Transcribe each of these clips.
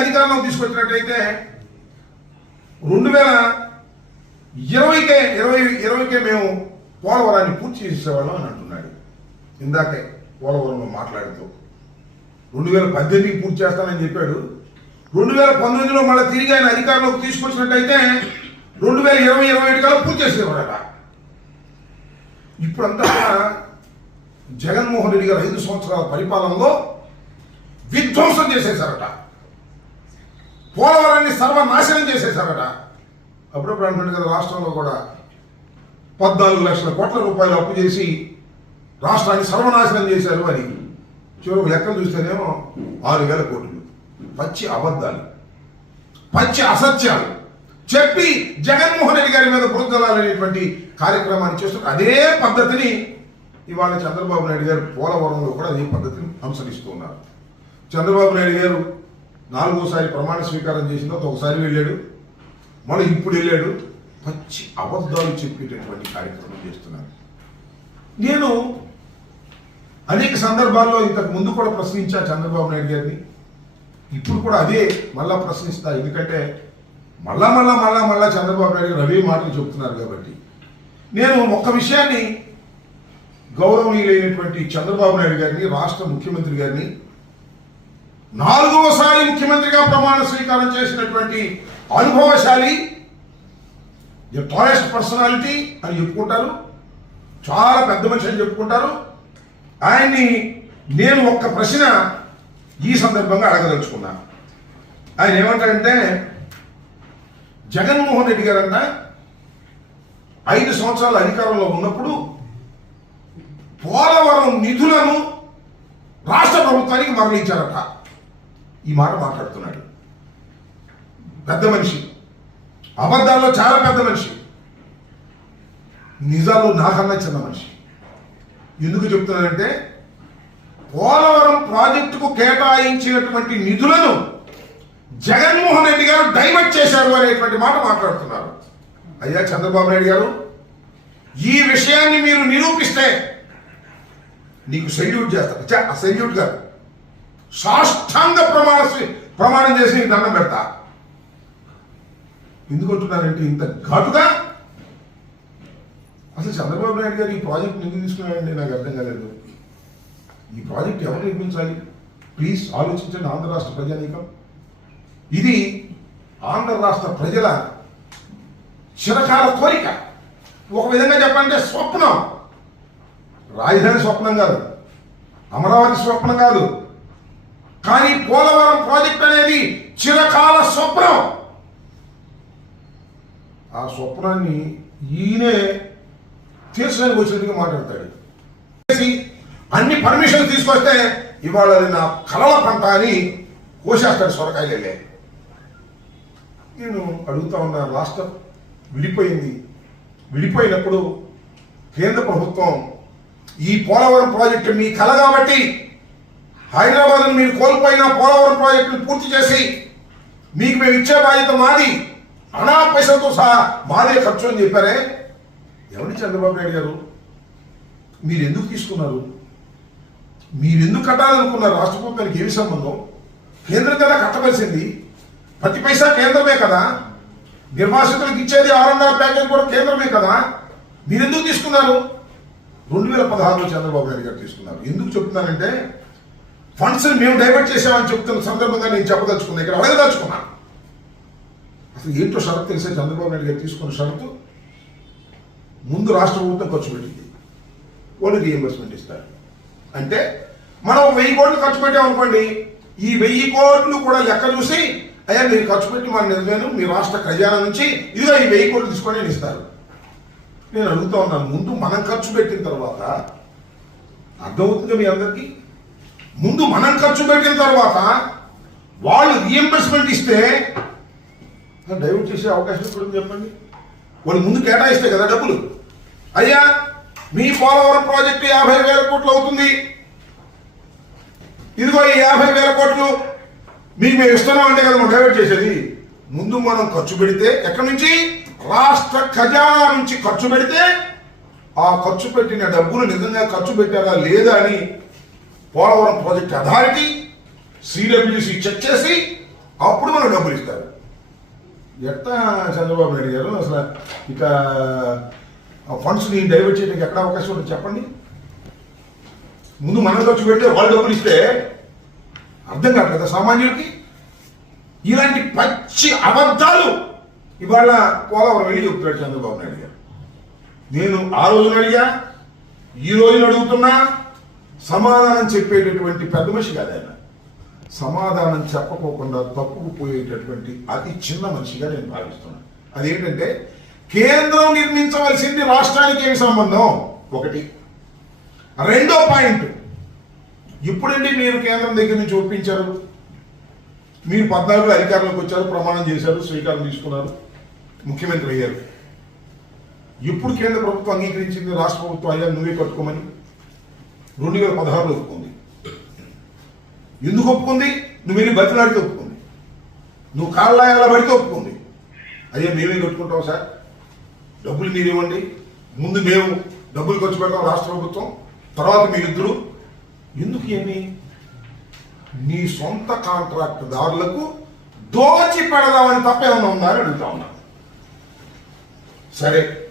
అధికారంలోకి తీసుకొచ్చినట్టయితే రెండు వేల ఇరవైకే ఇరవై ఇరవైకే మేము పోలవరాన్ని పూర్తి చేసేవాళ్ళం అని అంటున్నాడు. ఇందాకే పోలవరంలో మాట్లాడుతూ రెండు వేల పద్దెనిమిది పూర్తి చేస్తానని చెప్పాడు. రెండు వేల పంతొమ్మిదిలో మళ్ళీ తిరిగి ఆయన అధికారంలోకి తీసుకొచ్చినట్టయితే రెండు వేల ఇరవై ఇరవై ఏడు కల్లా పూర్తి చేసేవాడట ఇప్పుడంతా జగన్మోహన్ రెడ్డి గారు ఐదు సంవత్సరాల పరిపాలనలో విధ్వంసం చేసేశారట. పోలవరాన్ని సర్వనాశనం చేసేశారట. అప్పుడప్పుడు అంటుండే కదా రాష్ట్రంలో కూడా పద్నాలుగు లక్షల కోట్ల రూపాయలు అప్పు చేసి రాష్ట్రాన్ని సర్వనాశనం చేశారు అని చివరికి లెక్కలు చూస్తేనేమో ఆరు వేల కోట్లు. పచ్చి అబద్ధాలు. పచ్చి అసత్యాలు. చెప్పి జగన్మోహన్ రెడ్డి గారి మీద బురదలాలనేటువంటి కార్యక్రమాన్ని చేస్తున్న అదే పద్ధతిని ఇవాళ చంద్రబాబు నాయుడు గారు పోలవరంలో కూడా అదే పద్ధతిని అనుసరిస్తున్నారు చంద్రబాబు నాయుడు గారు నాలుగోసారి ప్రమాణ స్వీకారం చేసిన తర్వాత ఒకసారి వెళ్ళాడు. మళ్ళీ ఇప్పుడు వెళ్ళాడు. పచ్చి అబద్ధాలు చెప్పేటటువంటి కార్యక్రమం చేస్తున్నారు. నేను అనేక సందర్భాల్లో ఇంతకు ముందు కూడా ప్రశ్నించా చంద్రబాబు నాయుడు గారిని. ఇప్పుడు కూడా అదే మళ్ళా ప్రశ్నిస్తా. ఎందుకంటే మళ్ళా మళ్ళా మళ్ళా మళ్ళా చంద్రబాబు నాయుడు గారు అవే మాటలు చెబుతున్నారు కాబట్టి. నేను ఒక్క విషయాన్ని గౌరవనీయులైనటువంటి చంద్రబాబు నాయుడు గారిని రాష్ట్ర ముఖ్యమంత్రి గారిని నాలుగవసారి ముఖ్యమంత్రిగా ప్రమాణ స్వీకారం చేసినటువంటి అనుభవశాలి ది టాలెస్ట్ పర్సనాలిటీ అని చెప్పుకుంటారు. చాలా పెద్ద మనిషి అని చెప్పుకుంటారు. ఆయన్ని నేను ఒక్క ప్రశ్న ఈ సందర్భంగా అడగదలుచుకున్నాను ఆయన ఏమంటారంటే జగన్మోహన్ రెడ్డి గారంట ఐదు సంవత్సరాల అధికారంలో ఉన్నప్పుడు పోలవరం నిధులను రాష్ట్ర ప్రభుత్వానికి మరణించారట ఈ మాట మాట్లాడుతున్నాడు. పెద్ద మనిషి. అబద్ధాల్లో చాలా పెద్ద మనిషి. నిజాలు నాకన్నా చిన్న మనిషి. ఎందుకు చెప్తున్నానంటే పోలవరం ప్రాజెక్టుకు కేటాయించినటువంటి నిధులను జగన్మోహన్ రెడ్డి గారు డైవర్ట్ చేశారు అనేటువంటి మాట మాట్లాడుతున్నారు. అయ్యా చంద్రబాబు నాయుడు గారు ఈ విషయాన్ని మీరు నిరూపిస్తే నీకు సెల్యూట్ చేస్తారు అసెల్యూట్ సెల్యూట్ గారు సాష్టాంగ ప్రమాణ ప్రమాణం చేసి దండం పెడతా. ఎందుకు ఇంత ఘాటుగా? అసలు చంద్రబాబు నాయుడు గారు ఈ ప్రాజెక్ట్ ఎందుకు తీసుకున్నాడండి నాకు అర్థం కాలేదు. ఈ ప్రాజెక్ట్ ఎవరు నిర్మించాలి? ప్లీజ్ ఆలోచించండి ఆంధ్ర రాష్ట్ర ప్రజానీకం. ఇది ఆంధ్ర రాష్ట్ర ప్రజల చిరకాల కోరిక. ఒక విధంగా చెప్పాలంటే స్వప్నం. రాజధాని స్వప్నం కాదు. అమరావతి స్వప్నం కాదు. కానీ పోలవరం ప్రాజెక్ట్ అనేది చిరకాల స్వప్నం. ఆ స్వప్నాన్ని ఈయనే తీర్చడానికి వచ్చినట్టుగా మాట్లాడతాడు. చేసి అన్ని పర్మిషన్ తీసుకొస్తే ఇవాళ అది నా కలల పంట అని కోసేస్తాడు సొరకాయలే. నేను అడుగుతా ఉన్న రాష్ట్రం విడిపోయింది. విడిపోయినప్పుడు కేంద్ర ప్రభుత్వం ఈ పోలవరం ప్రాజెక్టు మీ కళ కాబట్టి హైదరాబాద్ను మీరు కోల్పోయిన పోలవరం ప్రాజెక్టును పూర్తి చేసి మీకు మేము ఇచ్చే బాధ్యత మాది. అనా పైసలతో సహా మాదే ఖర్చు అని చెప్పారే. ఎవరి చంద్రబాబు నాయుడు గారు? మీరు ఎందుకు తీసుకున్నారు? మీరు ఎందుకు కట్టాలనుకున్నారు? రాష్ట్ర ప్రభుత్వానికి ఏమి సంబంధం? కేంద్రం కదా కట్టవలసింది. ప్రతి పైసా కేంద్రమే కదా. నిర్వాసితులకు ఇచ్చేది ఆరున్నర ప్యాకేజ్ కూడా కేంద్రమే కదా. మీరు ఎందుకు తీసుకున్నారు? రెండు వేల పదహారులో చంద్రబాబు నాయుడు గారు తీసుకున్నారు. ఎందుకు చెప్తున్నానంటే ఫండ్స్ మేము డైవర్ట్ చేసామని చెప్తున్న సందర్భంగా నేను చెప్పదలుచుకున్నా. ఇక్కడ అడగదలుచుకున్నాను అసలు ఏంటో షరతు తెలిసే చంద్రబాబు నాయుడు గారు తీసుకున్న షరతు? ముందు రాష్ట్ర ప్రభుత్వం ఖర్చు పెట్టింది. వాళ్ళు రీఎంబర్స్మెంట్ ఇస్తారు. అంటే మనం వెయ్యి కోట్లు ఖర్చు పెట్టామనుకోండి ఈ వెయ్యి కోట్లు కూడా లెక్క చూసి అయ్యా మీరు ఖర్చు పెట్టి మన నిర్ణయం మీ రాష్ట్ర ఖజానా నుంచి ఇదిగో ఈ వెయ్యి కోట్లు తీసుకొని నేను ఇస్తారు. నేను అడుగుతా ఉన్నాను ముందు మనం ఖర్చు పెట్టిన తర్వాత అర్థమవుతుంది మీ అందరికీ? ముందు మనం ఖర్చు పెట్టిన తర్వాత వాళ్ళు రీఎంబర్స్మెంట్ ఇస్తే డైవర్ట్ చేసే అవకాశం కూడా ఉంది చెప్పండి? వాళ్ళు ముందు కేటాయిస్తే కదా డబ్బులు. అయ్యా మీ పోలవరం ప్రాజెక్టు యాభై వేల కోట్లు అవుతుంది. ఇదిగో ఈ యాభై వేల కోట్లు మీకు మేము ఇస్తున్నాం అంటే కదా మనం డైవర్ట్ చేసేది. ముందు మనం ఖర్చు పెడితే ఎక్కడి నుంచి? రాష్ట్ర ఖజానా నుంచి ఖర్చు పెడితే ఆ ఖర్చు పెట్టిన డబ్బులు నిజంగా ఖర్చు పెట్టారా లేదా అని Polavaram project authority CWC check చేసి అప్పుడు మనకు డబ్బులు ఇస్తారు. ఎట్లా చంద్రబాబు నాయుడు గారు? అసలు ఇక ఆ ఫండ్స్ని డైవర్ట్ చేయడానికి ఎక్కడ అవకాశం ఉంటుంది చెప్పండి? ముందు మనం ఖర్చు పెడితే వాళ్ళు డబ్బులు ఇస్తే అర్థం కాదు కదా సామాన్యుడికి. ఇలాంటి పచ్చి అబద్ధాలు ఇవాళ పోలవరం వెళ్ళి చెప్తున్నాడు చంద్రబాబు నాయుడు గారు. నేను ఆ రోజున అడిగా ఈ రోజున అడుగుతున్నా సమాధానం చెప్పేటటువంటి పెద్ద మనిషి కాదు ఆయన. సమాధానం చెప్పకోకుండా తప్పుకుపోయేటటువంటి అతి చిన్న మనిషిగా నేను భావిస్తున్నాను. అదేంటంటే కేంద్రం నిర్మించవలసింది రాష్ట్రానికి ఏమి సంబంధం? ఒకటి. రెండో పాయింట్ ఇప్పుడండి మీరు కేంద్రం దగ్గర నుంచి ఒప్పించారు. మీరు పద్నాలుగులో అధికారంలోకి వచ్చారు ప్రమాణం చేశారు శ్రీకారం తీసుకున్నారు ముఖ్యమంత్రి అయ్యారు. ఇప్పుడు కేంద్ర ప్రభుత్వం అంగీకరించింది రాష్ట్ర ప్రభుత్వం అయ్యా నువ్వే కట్టుకోమని. రెండు వేల పదహారులో ఒప్పుకుంది. ఎందుకు ఒప్పుకుంది? నువ్వు వెళ్ళి బతిలాడితే ఒప్పుకుంది. నువ్వు కాళ్ళ పడితే ఒప్పుకుంది. అయ్యా మేమే కట్టుకుంటాం సార్. డబ్బులు మీరు ఇవ్వండి. ముందు మేము డబ్బులు ఖర్చు పెడతాం రాష్ట్ర ప్రభుత్వం. తర్వాత మీరిద్దరు. ఎందుకు ఏమి? నీ సొంత కాంట్రాక్ట్ దారులకు దోచి పెడదామని తప్ప ఏమైనా ఉందా అడుగుతా ఉన్నా. సరే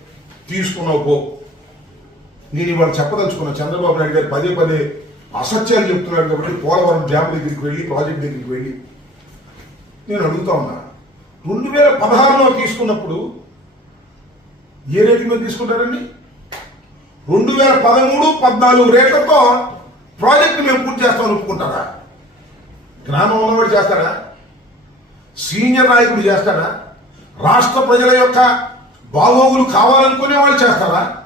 తీసుకున్నావు పో. నేను ఇవాళ చెప్పదలుచుకున్నా చంద్రబాబు నాయుడు గారు పదే పదే అసత్యాలు చెప్తున్నాడు కాబట్టి పోలవరం డ్యామ్ దగ్గరికి వెళ్ళి ప్రాజెక్ట్ దగ్గరికి వెళ్ళి. నేను అడుగుతా ఉన్నా. రెండు వేల పదహారులో తీసుకున్నప్పుడు ఏ రేటు మీద తీసుకుంటారండి? రెండు వేల పదమూడు పద్నాలుగు రేట్లతో ప్రాజెక్టు మేము పూర్తి చేస్తామని ఒప్పుకుంటారా? గ్రామం ఉన్నవాడు చేస్తారా? సీనియర్ నాయకుడు చేస్తారా? రాష్ట్ర ప్రజల యొక్క బాగోగులు కావాలనుకునే వాళ్ళు చేస్తారా?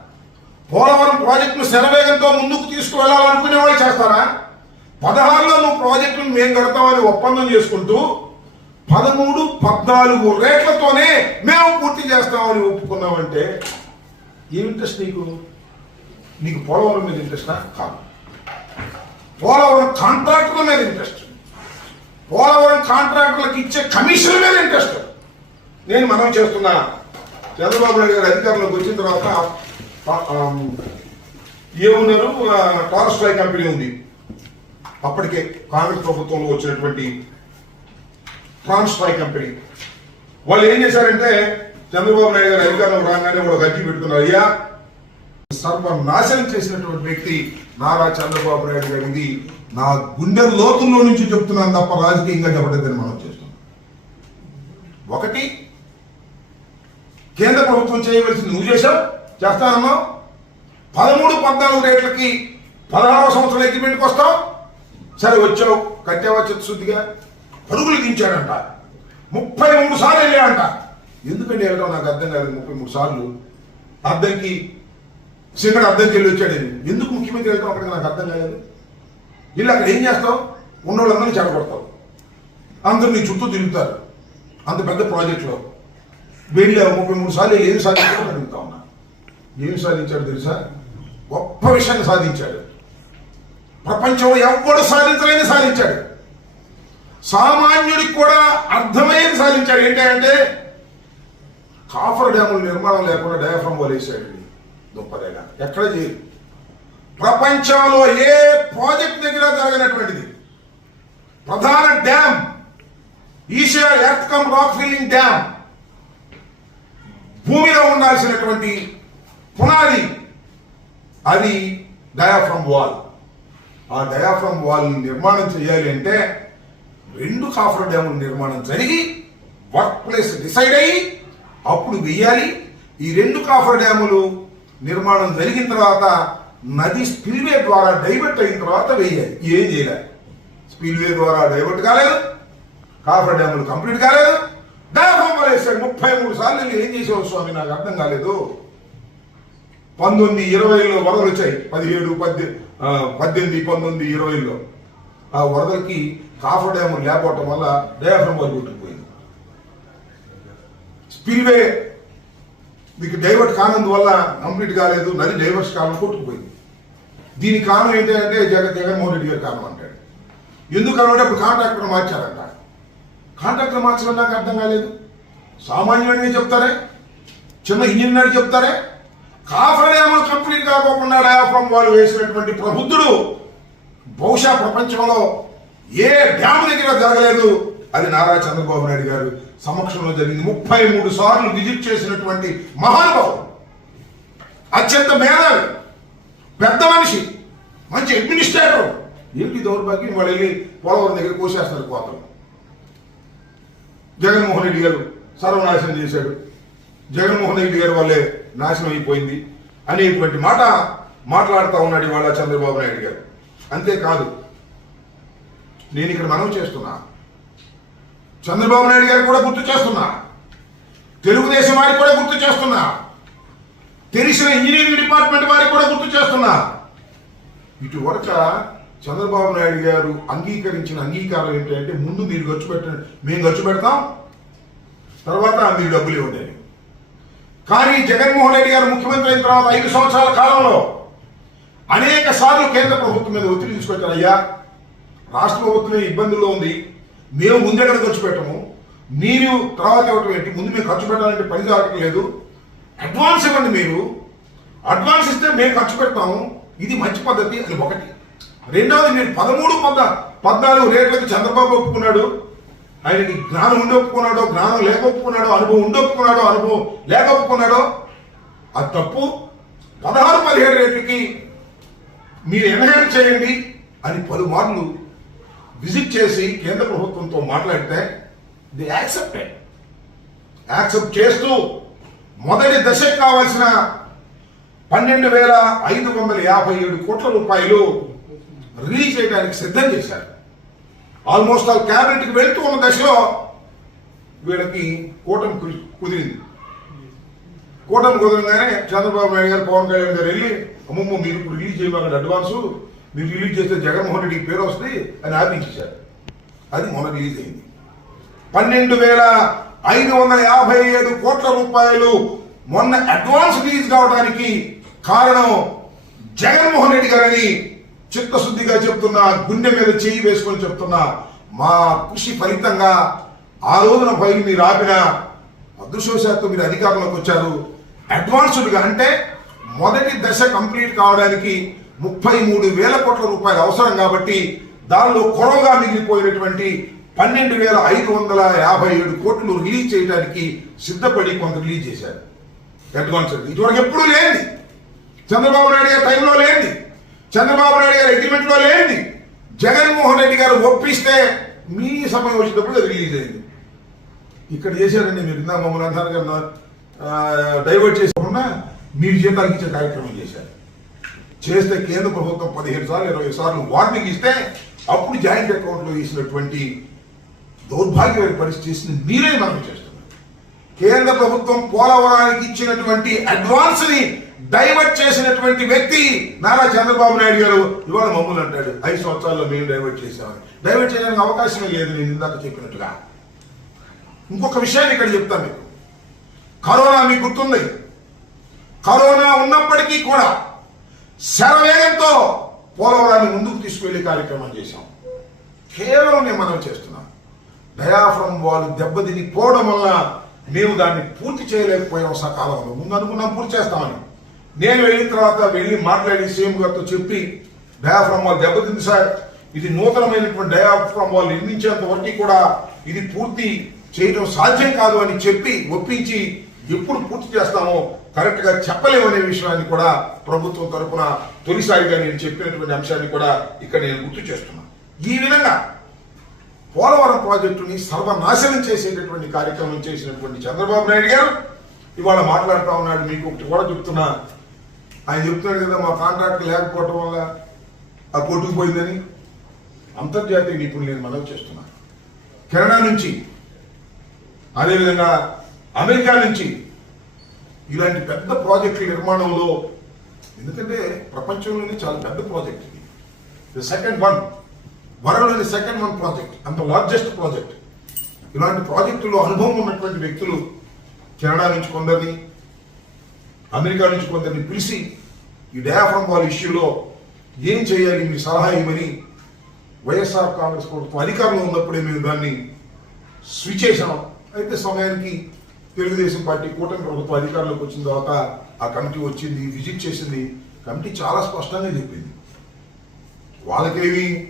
పోలవరం ప్రాజెక్టును శరవేగంతో ముందుకు తీసుకువెళ్ళాలనుకునే వాళ్ళు చేస్తారా? పదహారులో నువ్వు ప్రాజెక్టును మేము కడతామని ఒప్పందం చేసుకుంటూ పదమూడు పద్నాలుగు రేట్లతోనే మేము పూర్తి చేస్తామని ఒప్పుకున్నామంటే ఏమి ఇంట్రెస్ట్ నీకు? నీకు పోలవరం మీద ఇంట్రెస్టా కాదు. పోలవరం కాంట్రాక్టుల మీద ఇంట్రెస్ట్ పోలవరం కాంట్రాక్టులకు ఇచ్చే కమిషన్ మీద ఇంట్రెస్ట్ నేను మనం చేస్తున్నా చంద్రబాబు నాయుడు గారు అధికారంలోకి వచ్చిన తర్వాత ఏమున్నారు టారస్ట్రాయ్ కంపెనీ ఉంది. అప్పటికే కాంగ్రెస్ ప్రభుత్వంలో వచ్చినటువంటి ట్రాన్స్ట్రాయ్ కంపెనీ వాళ్ళు ఏం చేశారంటే చంద్రబాబు నాయుడు గారు అధికారంలో రాగానే వాళ్ళు గట్టి పెట్టుకున్నారు అయ్యా సర్వనాశనం చేసినటువంటి వ్యక్తి నారా చంద్రబాబు నాయుడు గారు ఇది నా గుండె లోతుల్లో నుంచి చెప్తున్నాను తప్ప రాజకీయంగా చెప్పలేదని మనం చేస్తున్నాం. ఒకటి కేంద్ర ప్రభుత్వం చేయవలసింది నువ్వు చేశావు చేస్తానన్నావు పదమూడు పద్నాలుగు రేట్లకి పదహారవ సంవత్సరం అగ్రిమెంట్కి వస్తాం. సరే వచ్చావు. కట్టావా చిత్తశుద్ధిగా? పరుగులు దించాడంట. ముప్పై మూడు సార్లు వెళ్ళాడంట. ఎందుకంటే వెళ్ళడం? నాకు అర్థం కాలేదు. ముప్పై మూడు సార్లు. అద్దంకి సింగడు అద్దంకి వెళ్ళి వచ్చాడు ఎందుకు ముఖ్యమంత్రి వెళ్ళడం అక్కడికి? నాకు అర్థం కాలేదు. వీళ్ళు అక్కడ ఏం చేస్తావు? ఉన్నోళ్ళందరినీ చెడగొడతావు. అందరు నీ చుట్టూ తిరుగుతారు. అంత పెద్ద ప్రాజెక్టులో. వెళ్ళావు ముప్పై మూడు సార్లు ఏం సాధించాడో అడుగుతా ఉన్నా. ఏం సాధించాడు తెలుసా? గొప్ప విషయాన్ని సాధించాడు. ప్రపంచంలో ఎవడు సాధించలేని సాధించాడు. సామాన్యుడికి కూడా అర్థమయ్యేది సాధించాడు. ఏంటంటే కాఫర్ డ్యాముల నిర్మాణం లేకుండా డయాఫ్రమ్ వలేసాడు దుప్పదేగా ఎక్కడ చేయరు ప్రపంచంలో ఏ ప్రాజెక్ట్ దగ్గర జరగనటువంటిది? ప్రధాన dam ఈషియా earth cum rock filling dam. భూమిలో ఉండాల్సినటువంటి పునాది. అది డయాఫ్రమ్ వాల్ ఆ డయాఫ్రమ్ వాల్ నిర్మాణం చేయాలి అంటే రెండు కాఫర్ డ్యాముల నిర్మాణం జరిగి వర్క్ ప్లేస్ డిసైడ్ అయ్యి అప్పుడు వెయ్యాలి. ఈ రెండు కాఫర్ డ్యాములు నిర్మాణం జరిగిన తర్వాత నది స్పిల్వే ద్వారా డైవర్ట్ అయిన తర్వాత వెయ్యాలి. ఏం చేయాలి? స్పిల్వే ద్వారా డైవర్ట్ కాలేదు. కాఫర్ డ్యాములు కంప్లీట్ కాలేదు. డయాఫ్రమ్ వాల్ వేసాడు ముప్పై మూడు సార్లు. ఏం చేసేవారు స్వామి? నాకు అర్థం కాలేదు. పంతొమ్మిది ఇరవైలో వరదలు వచ్చాయి. పదిహేడు పద్దె పద్దెనిమిది పంతొమ్మిది ఇరవైలో. ఆ వరదలకి కాఫ డ్యామ్ లేకపోవటం వల్ల డయాఫ్రమ్ వాల్ కొట్టుకుపోయింది. స్పిల్వే మీకు డైవర్ట్ కానందువల్ల కంప్లీట్ కాలేదు నది డైవర్స్ కాలం కొట్టుకుపోయింది. దీనికి కారణం ఏంటంటే జగన్ జగన్మోహన్ రెడ్డి గారి కారణం అంటాడు. ఎందుకు అంటే అప్పుడు కాంట్రాక్టర్ మార్చారంట. కాంట్రాక్టర్ మార్చడం నాకు అర్థం కాలేదు. సామాన్యుడిని చెప్తారే? చిన్న ఇంజనీర్ చెప్తారే? కాఫర్ డ్యామ్ కంప్లీట్ కాకోకుండా డయాఫ్రమ్ వాళ్ళు వేసినటువంటి ప్రబుద్ధుడు బహుశా ప్రపంచంలో ఏ డ్యామ్ దగ్గర జరగలేదు. అది నారా చంద్రబాబు నాయుడు గారు సమక్షంలో జరిగింది. ముప్పై మూడు సార్లు విజిట్ చేసినటువంటి మహానుభావుడు. అత్యంత మేధావి. పెద్ద మనిషి. మంచి అడ్మినిస్ట్రేటర్ ఏంటి దౌర్భాగ్యం? వాళ్ళు వెళ్ళి పోలవరం దగ్గర కోసేస్తారు కోతలు. జగన్మోహన్ రెడ్డి గారు సర్వనాశనం చేశాడు. జగన్మోహన్ రెడ్డి గారి వల్లే నాశనం అయిపోయింది అనేటువంటి మాట మాట్లాడుతూ ఉన్నాడు ఇవాళ చంద్రబాబు నాయుడు గారు. అంతేకాదు నేను ఇక్కడ మనవి చేస్తున్నా. చంద్రబాబు నాయుడు గారు కూడా గుర్తు చేస్తున్నా. తెలుగుదేశం వారికి కూడా గుర్తు చేస్తున్నా. తెలిసిన ఇంజనీరింగ్ డిపార్ట్మెంట్ వారికి కూడా గుర్తు చేస్తున్నా. ఇటువరక చంద్రబాబు నాయుడు గారు అంగీకరించిన అంగీకారం ఏంటంటే ముందు మీరు ఖర్చు పెట్టండి మేము ఖర్చు పెడతాం తర్వాత మీరు డబ్బులు ఇవ్వండి కానీ జగన్మోహన్ రెడ్డి గారు ముఖ్యమంత్రి అయిన తర్వాత ఐదు సంవత్సరాల కాలంలో అనేక సార్లు కేంద్ర ప్రభుత్వం మీద ఒత్తిడి తీసుకొచ్చారు. అయ్యా రాష్ట్ర ప్రభుత్వం ఇబ్బందుల్లో ఉంది. మేము ముందెక్కడ ఖర్చు పెట్టము. మీరు తర్వాత ఇవ్వటం ఏంటి? ముందు మేము ఖర్చు పెట్టాలంటే పని జరగట్లేదు అడ్వాన్స్ ఇవ్వండి మీరు. అడ్వాన్స్ ఇస్తే మేము ఖర్చు పెడతాము. ఇది మంచి పద్ధతి అది ఒకటి. రెండవది మీరు పదమూడు పద్ద పద్నాలుగు రేట్లకు చంద్రబాబు ఒప్పుకున్నాడు. ఆయనకి జ్ఞానం ఉండి ఒప్పుకున్నాడో జ్ఞానం లేకొప్పుకున్నాడో అనుభవం ఉండి ఒప్పుకున్నాడో అనుభవం లేక ఒప్పుకున్నాడో అది తప్పు పదహారు పదిహేడు రేట్లకి మీరు ఎన్హాన్స్ చేయండి అని పలుమార్లు విజిట్ చేసి కేంద్ర ప్రభుత్వంతో మాట్లాడితే ది యాక్సెప్టెడ్. యాక్సెప్ట్ చేస్తూ మొదటి దశకు కావాల్సిన పన్నెండు వేల ఐదు వందల యాభై ఏడు కోట్ల రూపాయలు రిలీజ్ చేయడానికి సిద్ధం చేశారు. ఆల్మోస్ట్ ఆల్ క్యాబినెట్కి వెళ్తూ ఉన్న దశలో వీళ్ళకి కూటమి కు- కుదిరింది. కూటమి కుదరగానే చంద్రబాబు నాయుడు గారు పవన్ కళ్యాణ్ గారు వెళ్ళి అమ్మమ్మ మీరు ఇప్పుడు రిలీజ్ చేయమని అడ్వాన్సు మీరు రిలీజ్ చేస్తే జగన్మోహన్ రెడ్డికి పేరు వస్తుంది అని ఆపించేశారు. అది మొన్న రిలీజ్ అయింది. పన్నెండు వేల ఐదు వందల యాభై ఏడు కోట్ల రూపాయలు మొన్న అడ్వాన్స్ రిలీజ్ కావడానికి కారణం జగన్మోహన్ రెడ్డి గారని చిత్తశుద్ధిగా చెప్తున్నా గుండె మీద చేయి వేసుకొని చెప్తున్నా మా కృషి ఫలితంగా ఆ రోజున ఫైల్ మీరు ఆపిన అదృష్టవశాత్తు మీరు అధికారంలోకి వచ్చారు. అడ్వాన్స్డ్గా అంటే మొదటి దశ కంప్లీట్ కావడానికి ముప్పై మూడు వేల కోట్ల రూపాయలు అవసరం కాబట్టి దానిలో కొరవగా మిగిలిపోయినటువంటి పన్నెండు వేల ఐదు వందల యాభై ఏడు కోట్లు రిలీజ్ చేయడానికి సిద్ధపడి కొంత రిలీజ్ చేశారు. అడ్వాన్స్ ఇదివరకు ఎప్పుడూ లేని చంద్రబాబు నాయుడు గారి టైంలో లేని చంద్రబాబు నాయుడు గారు అగ్రిమెంట్లో లేనిది. జగన్మోహన్ రెడ్డి గారు ఒప్పిస్తే మీ సమయం వచ్చినప్పుడు అది రిలీజ్ అయింది. ఇక్కడ చేశారండి మీరు ఇందా మమ్మల్ని అంటారు కదా డైవర్ట్ చేసకుండా మీరు జీతాలకు ఇచ్చే కార్యక్రమం చేశారు. చేస్తే కేంద్ర ప్రభుత్వం పదిహేను సార్లు ఇరవై సార్లు వార్నింగ్ ఇస్తే అప్పుడు జాయింట్ అకౌంట్లో ఇచ్చినటువంటి దౌర్భాగ్యమైన పరిస్థితిని మీరే మనం చేస్తున్నారు. కేంద్ర ప్రభుత్వం పోలవరానికి ఇచ్చినటువంటి అడ్వాన్స్ని డైవర్ట్ చేసినటువంటి వ్యక్తి నారా చంద్రబాబు నాయుడు గారు ఇవాళ మమ్మల్ని అంటాడు ఐదు సంవత్సరాల్లో మేము డైవర్ట్ చేశామని. డైవర్ట్ చేయడానికి అవకాశమే లేదు నేను ఇందాక చెప్పినట్టుగా. ఇంకొక విషయాన్ని ఇక్కడ చెప్తాను మీకు. కరోనా మీకు గుర్తుంది కరోనా ఉన్నప్పటికీ కూడా శరవేగంతో పోలవరాన్ని ముందుకు తీసుకువెళ్ళే కార్యక్రమం చేశాం. కేవలం నేను మనం చేస్తున్నాం. డయాఫ్రమ్ వాళ్ళు దెబ్బతిని పోవడం వల్ల మేము దాన్ని పూర్తి చేయలేకపోయాం సకాలంలో. ముందు అనుకున్నాం పూర్తి చేస్తామని. నేను వెళ్ళిన తర్వాత వెళ్ళి మాట్లాడి సీఎం గారితో చెప్పి డయాఫ్రమ్ వాళ్ళు దెబ్బతింది సార్. ఇది నూతనమైనటువంటి డయాఫ్రమ్ వాళ్ళు నిర్మించేంత వరకు కూడా ఇది పూర్తి చేయడం సాధ్యం కాదు అని చెప్పి ఒప్పించి ఎప్పుడు పూర్తి చేస్తామో కరెక్ట్గా చెప్పలేమనే విషయాన్ని కూడా ప్రభుత్వం తరఫున తొలిసారిగా నేను చెప్పినటువంటి అంశాన్ని కూడా ఇక్కడ నేను గుర్తు చేస్తున్నాను ఈ విధంగా పోలవరం ప్రాజెక్టుని సర్వనాశనం చేసేటటువంటి కార్యక్రమం చేసినటువంటి చంద్రబాబు నాయుడు గారు ఇవాళ మాట్లాడుతూ ఉన్నాడు మీకు ఒకటి కూడా చెప్తున్నా. ఆయన చెప్తున్నాడు కదా మా కాంట్రాక్ట్ లేకపోవటం వల్ల ఆ కొట్టుకుపోయిందని. అంతర్జాతీయ నిపుణులు నేను మనవి చేస్తున్నాను కెనడా నుంచి అదేవిధంగా అమెరికా నుంచి ఇలాంటి పెద్ద ప్రాజెక్టుల నిర్మాణంలో ఎందుకంటే ప్రపంచంలోనే చాలా పెద్ద ప్రాజెక్ట్ ఇది. ది సెకండ్ వన్ వరల్డ్లోని సెకండ్ వన్ ప్రాజెక్ట్ అంత లార్జెస్ట్ ప్రాజెక్ట్ ఇలాంటి ప్రాజెక్టులో అనుభవం ఉన్నటువంటి వ్యక్తులు కెనడా నుంచి కొందరిని అమెరికా నుంచి కొందరిని పిలిచి ఈ డయాఫ్రమ్ వాల్ ఇష్యూలో ఏం చేయాలి? మీ సలహా ఇవ్వని వైఎస్ఆర్ కాంగ్రెస్ ప్రభుత్వం అధికారంలో ఉన్నప్పుడే మేము దాన్ని స్విచ్ చేసాం అయితే సమయానికి తెలుగుదేశం పార్టీ కూటమి ప్రభుత్వం అధికారంలోకి వచ్చిన తర్వాత ఆ కమిటీ వచ్చింది విజిట్ చేసింది. కమిటీ చాలా స్పష్టంగా చెప్పింది. వాళ్ళకేమి?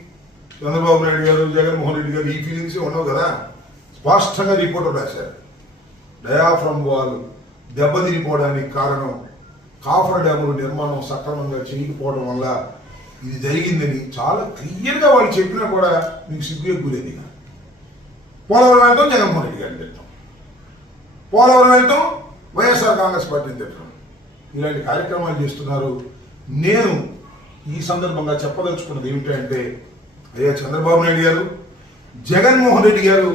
చంద్రబాబు నాయుడు గారు జగన్మోహన్ రెడ్డి గారు ఈ ఫీలింగ్స్ ఉండవు కదా? స్పష్టంగా రిపోర్ట్ రాశారు. డయాఫ్రమ్ వాల్ దెబ్బతిరిపోవడానికి కారణం కాఫర్ డ్యాముల నిర్మాణం సక్రమంగా చేయకపోవడం వల్ల ఇది జరిగిందని చాలా క్లియర్గా వాళ్ళు చెప్పినా కూడా మీకు సిగ్గు ఎక్కువలేదు పోలవరం వెళ్ళటం జగన్మోహన్ రెడ్డి గారిని తిట్టడం పోలవరం వెళ్ళటం వైఎస్ఆర్ కాంగ్రెస్ పార్టీని తిట్టడం ఇలాంటి కార్యక్రమాలు చేస్తున్నారు. నేను ఈ సందర్భంగా చెప్పదలుచుకున్నది ఏమిటంటే అయ్యా చంద్రబాబు నాయుడు గారు జగన్మోహన్ రెడ్డి గారు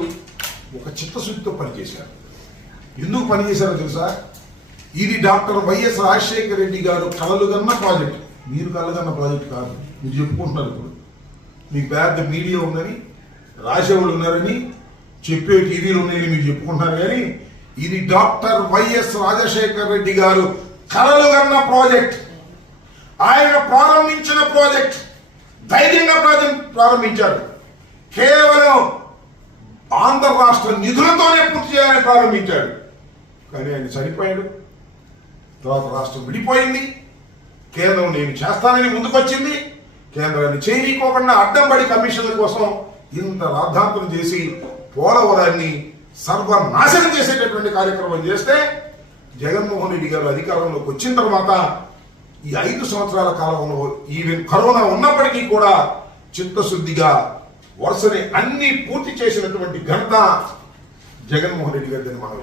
ఒక చిత్తశుద్ధితో పనిచేశారు. ఎందుకు పనిచేశారో తెలుసా? ఇది డాక్టర్ వైఎస్ రాజశేఖర రెడ్డి గారు కలలుగన్న ప్రాజెక్ట్. మీరు కలగన్న ప్రాజెక్ట్ కాదు. మీరు చెప్పుకుంటున్నారు ఇప్పుడు. మీకు పెద్ద మీడియా ఉందని రాసేవాళ్ళు ఉన్నారని చెప్పే టీవీలు ఉన్నాయని మీరు చెప్పుకుంటున్నారు కానీ ఇది డాక్టర్ వైఎస్ రాజశేఖర రెడ్డి గారు కలలుగన్న ప్రాజెక్ట్. ఆయన ప్రారంభించిన ప్రాజెక్ట్ ధైర్యంగా ప్రాజెక్ట్ ప్రారంభించారు. కేవలం ఆంధ్ర రాష్ట్ర నిధులతోనే పూర్తి చేయాలని ప్రారంభించాడు కానీ ఆయన చనిపోయాడు. తర్వాత రాష్ట్రం విడిపోయింది. కేంద్రం నేను చేస్తానని ముందుకొచ్చింది. కేంద్రాన్ని చేయనీకోకుండా అడ్డం పడి కమిషన్ల కోసం ఇంత రాద్ధాంతం చేసి పోలవరాన్ని సర్వనాశనం చేసేటటువంటి కార్యక్రమం చేస్తే జగన్మోహన్ రెడ్డి గారు అధికారంలోకి వచ్చిన తర్వాత ఈ ఐదు సంవత్సరాల కాలంలో ఈవెన్ కరోనా ఉన్నప్పటికీ కూడా చిత్తశుద్ధిగా వరుసని అన్ని పూర్తి చేసినటువంటి ఘనత జగన్మోహన్ రెడ్డి గారిని మనం